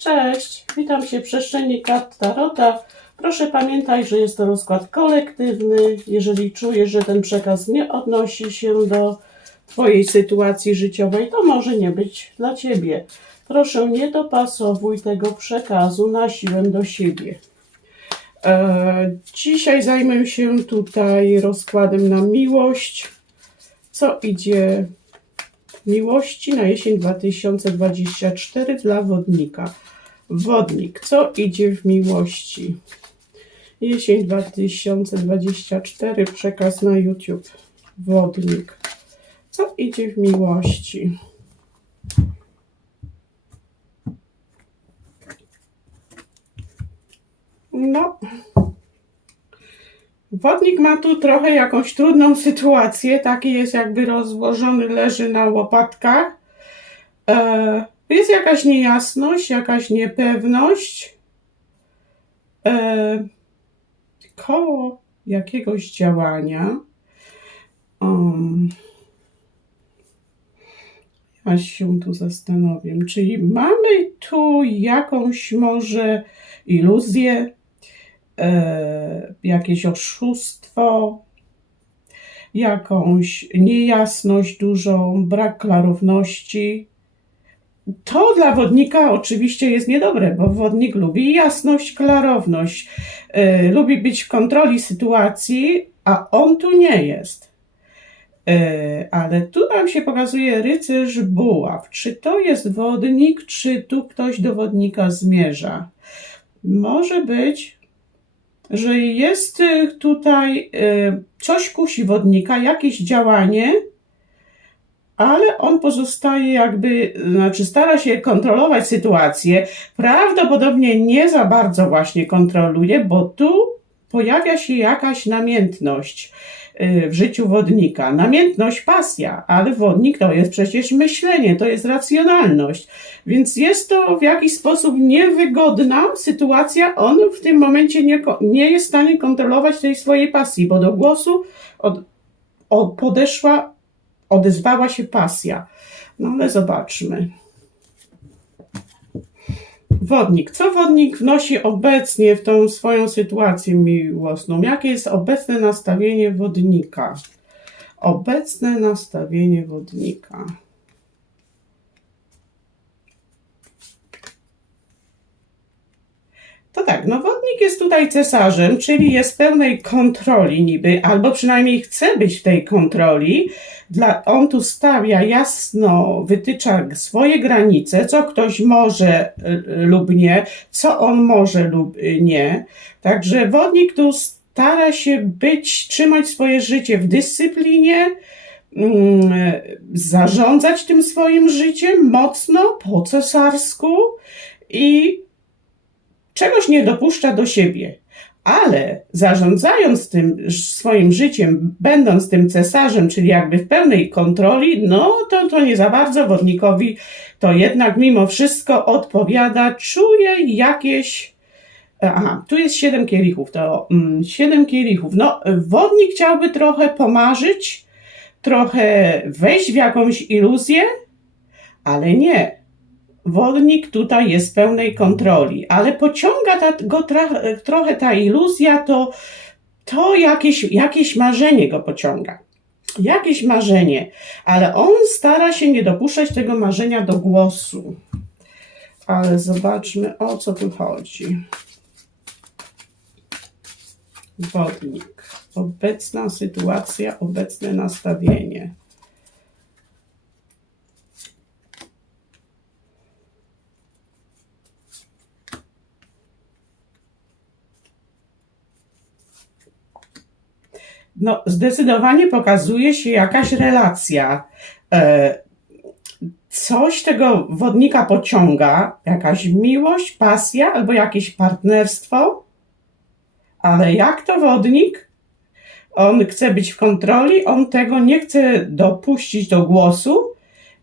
Cześć, witam Cię w przestrzeni kart Tarota. Proszę pamiętaj, że jest to rozkład kolektywny. Jeżeli czujesz, że ten przekaz nie odnosi się do Twojej sytuacji życiowej, to może nie być dla Ciebie. Proszę nie dopasowuj tego przekazu na siłę do siebie. E, dzisiaj zajmę się tutaj rozkładem na miłość. Co idzie miłości na jesień 2024 dla wodnika. Wodnik, co idzie w miłości? Jesień 2024, przekaz na YouTube. Wodnik, co idzie w miłości? No. Wodnik ma tu trochę jakąś trudną sytuację. Taki jest jakby rozłożony, leży na łopatkach. E, jest jakaś niejasność, jakaś niepewność. E, koło jakiegoś działania. Um, ja się tu zastanowię. Czyli mamy tu jakąś może iluzję, jakieś oszustwo, jakąś niejasność dużą, brak klarowności. To dla wodnika oczywiście jest niedobre, bo wodnik lubi jasność, klarowność, e, lubi być w kontroli sytuacji, a on tu nie jest. E, ale tu nam się pokazuje rycerz buław. Czy to jest wodnik, czy tu ktoś do wodnika zmierza? Może być, że jest y, tutaj y, coś kusi wodnika, jakieś działanie, ale on pozostaje jakby, znaczy stara się kontrolować sytuację. Prawdopodobnie nie za bardzo właśnie kontroluje, bo tu pojawia się jakaś namiętność w życiu wodnika. Namiętność, pasja, ale wodnik to jest przecież myślenie, to jest racjonalność. Więc jest to w jakiś sposób niewygodna sytuacja. On w tym momencie nie, nie jest w stanie kontrolować tej swojej pasji, bo do głosu od, o, podeszła, odezwała się pasja. No ale zobaczmy. Wodnik. Co wodnik wnosi obecnie w tą swoją sytuację miłosną? Jakie jest obecne nastawienie wodnika? Obecne nastawienie wodnika. To tak, no wodnik jest tutaj cesarzem, czyli jest pełnej kontroli niby, albo przynajmniej chce być w tej kontroli. Dla, on tu stawia jasno, wytycza swoje granice, co ktoś może y, y, lub nie, co on może lub y, nie. Także wodnik tu stara się być, trzymać swoje życie w dyscyplinie, mm, zarządzać tym swoim życiem mocno, po cesarsku i czegoś nie dopuszcza do siebie. Ale zarządzając tym swoim życiem, będąc tym cesarzem, czyli jakby w pełnej kontroli, no to, to nie za bardzo wodnikowi to jednak mimo wszystko odpowiada, czuje jakieś. Aha, tu jest siedem kielichów, to mm, siedem kielichów. No, wodnik chciałby trochę pomarzyć, trochę wejść w jakąś iluzję, ale nie wodnik tutaj jest pełnej kontroli, ale pociąga ta, go tra, trochę ta iluzja, to, to jakieś, jakieś marzenie go pociąga. Jakieś marzenie, ale on stara się nie dopuszczać tego marzenia do głosu. Ale zobaczmy, o co tu chodzi. Wodnik. Obecna sytuacja, obecne nastawienie. No, zdecydowanie pokazuje się jakaś relacja. E, Coś tego wodnika pociąga, jakaś miłość, pasja albo jakieś partnerstwo. Ale jak to wodnik? On chce być w kontroli, on tego nie chce dopuścić do głosu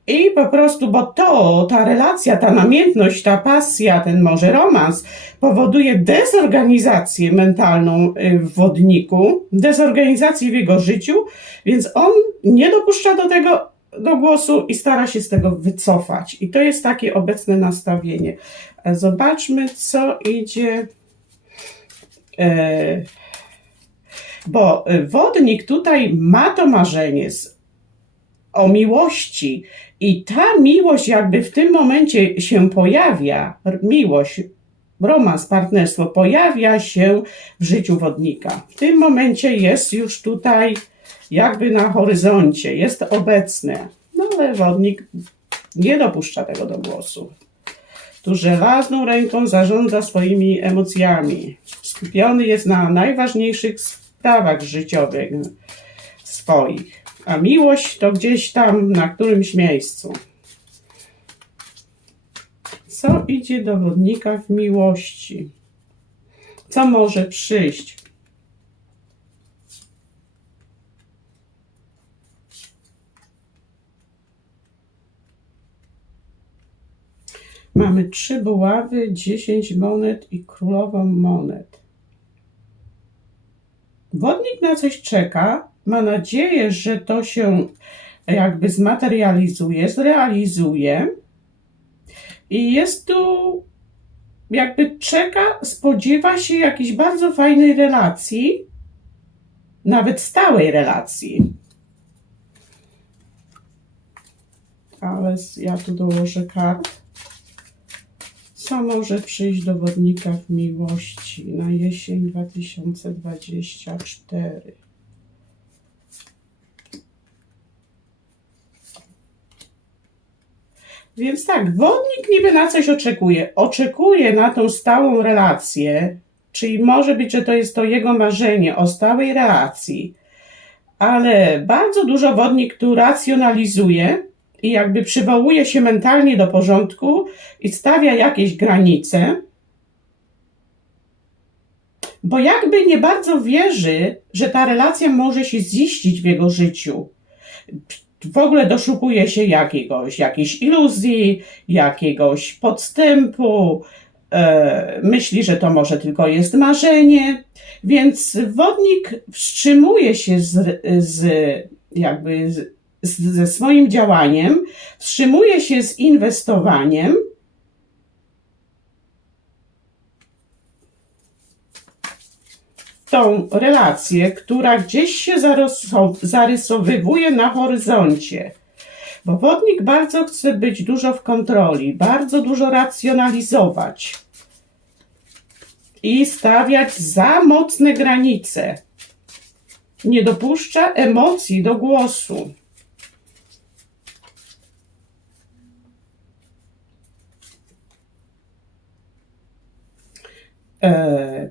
i po prostu, bo to, ta relacja, ta namiętność, ta pasja, ten może romans powoduje dezorganizację mentalną y, w wodniku, dezorganizację w jego życiu, więc on nie dopuszcza do tego do głosu i stara się z tego wycofać. I to jest takie obecne nastawienie. E, Zobaczmy, co idzie. E, bo e, wodnik tutaj ma to marzenie z, o miłości, i ta miłość, jakby w tym momencie się pojawia, miłość, romans, partnerstwo pojawia się w życiu wodnika. W tym momencie jest już tutaj jakby na horyzoncie, jest obecne. No ale wodnik nie dopuszcza tego do głosu. Tu żelazną ręką zarządza swoimi emocjami. Skupiony jest na najważniejszych sprawach życiowych swoich. A miłość to gdzieś tam na którymś miejscu. Co idzie do wodnika w miłości? Co może przyjść? Mamy trzy buławy, dziesięć monet i królową monet. Wodnik na coś czeka, ma nadzieję, że to się jakby zmaterializuje, zrealizuje. I jest tu, jakby czeka, spodziewa się jakiejś bardzo fajnej relacji, nawet stałej relacji. Ale ja tu dołożę kart. Co może przyjść do wodnika w miłości na jesień 2024? Więc tak, wodnik niby na coś oczekuje. Oczekuje na tą stałą relację, czyli może być, że to jest to jego marzenie o stałej relacji, ale bardzo dużo wodnik tu racjonalizuje i jakby przywołuje się mentalnie do porządku i stawia jakieś granice, bo jakby nie bardzo wierzy, że ta relacja może się ziścić w jego życiu w ogóle doszukuje się jakiegoś, jakiejś iluzji, jakiegoś podstępu, e, myśli, że to może tylko jest marzenie, więc wodnik wstrzymuje się z, z jakby z, ze swoim działaniem, wstrzymuje się z inwestowaniem, tą relację, która gdzieś się zarysow- zarysowywuje na horyzoncie. Bo wodnik bardzo chce być dużo w kontroli, bardzo dużo racjonalizować i stawiać za mocne granice. Nie dopuszcza emocji do głosu. E,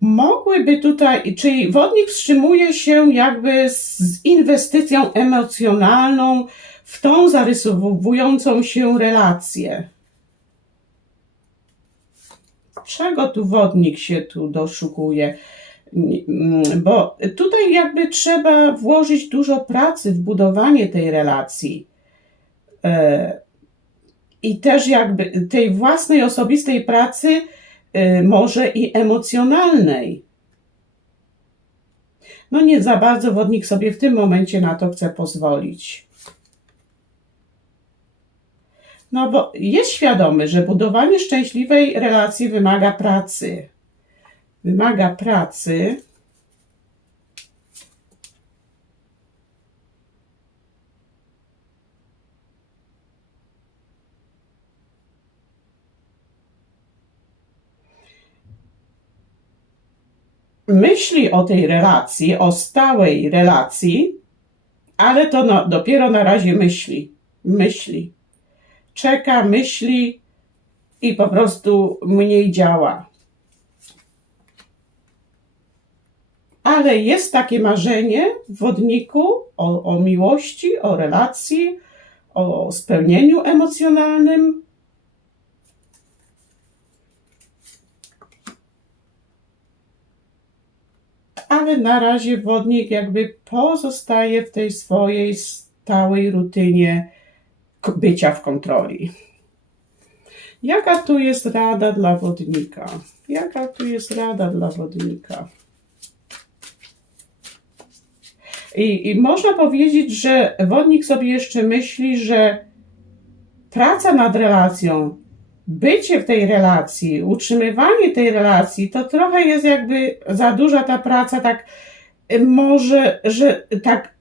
mogłyby tutaj, czyli wodnik wstrzymuje się jakby z, inwestycją emocjonalną w tą zarysowującą się relację. Czego tu wodnik się tu doszukuje? Bo tutaj jakby trzeba włożyć dużo pracy w budowanie tej relacji. E, I też jakby tej własnej osobistej pracy, może i emocjonalnej. No nie za bardzo wodnik sobie w tym momencie na to chce pozwolić. No bo jest świadomy, że budowanie szczęśliwej relacji wymaga pracy. Wymaga pracy. Myśli o tej relacji, o stałej relacji, ale to no, dopiero na razie myśli. Myśli. Czeka, myśli i po prostu mniej działa. Ale jest takie marzenie w wodniku o, o miłości, o relacji, o spełnieniu emocjonalnym, ale na razie wodnik jakby pozostaje w tej swojej stałej rutynie bycia w kontroli. Jaka tu jest rada dla wodnika? Jaka tu jest rada dla wodnika? I, I można powiedzieć, że wodnik sobie jeszcze myśli, że praca nad relacją, bycie w tej relacji, utrzymywanie tej relacji, to trochę jest jakby za duża ta praca, tak y, może, że tak,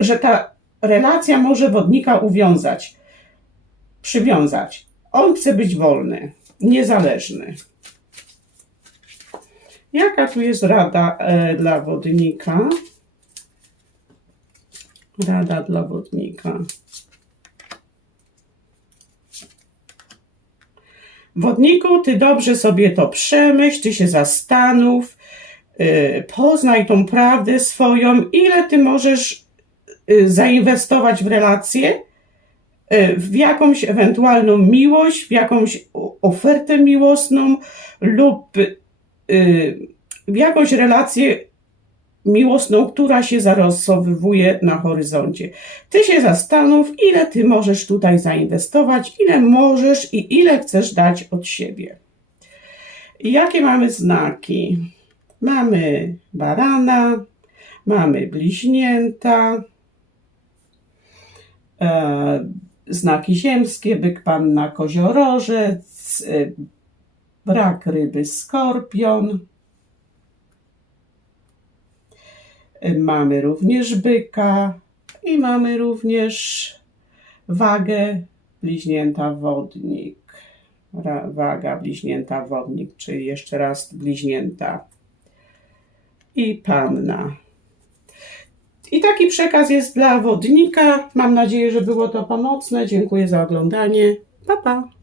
że ta relacja może wodnika uwiązać, przywiązać. On chce być wolny, niezależny. Jaka tu jest rada e, dla wodnika? Rada dla wodnika. Wodniku, ty dobrze sobie to przemyśl, ty się zastanów, y, poznaj tą prawdę swoją, ile ty możesz y, zainwestować w relacje, y, w jakąś ewentualną miłość, w jakąś ofertę miłosną lub w jakąś relację miłosną, która się zarysowywuje na horyzoncie. Ty się zastanów, ile ty możesz tutaj zainwestować, ile możesz i ile chcesz dać od siebie. Jakie mamy znaki? Mamy barana, mamy bliźnięta, e, znaki ziemskie, byk, panna, koziorożec, e, brak ryby, skorpion. E, Mamy również byka i mamy również wagę bliźnięta wodnik. Waga bliźnięta wodnik, czyli jeszcze raz bliźnięta i panna. I taki przekaz jest dla wodnika. Mam nadzieję, że było to pomocne. Dziękuję za oglądanie. Pa, pa.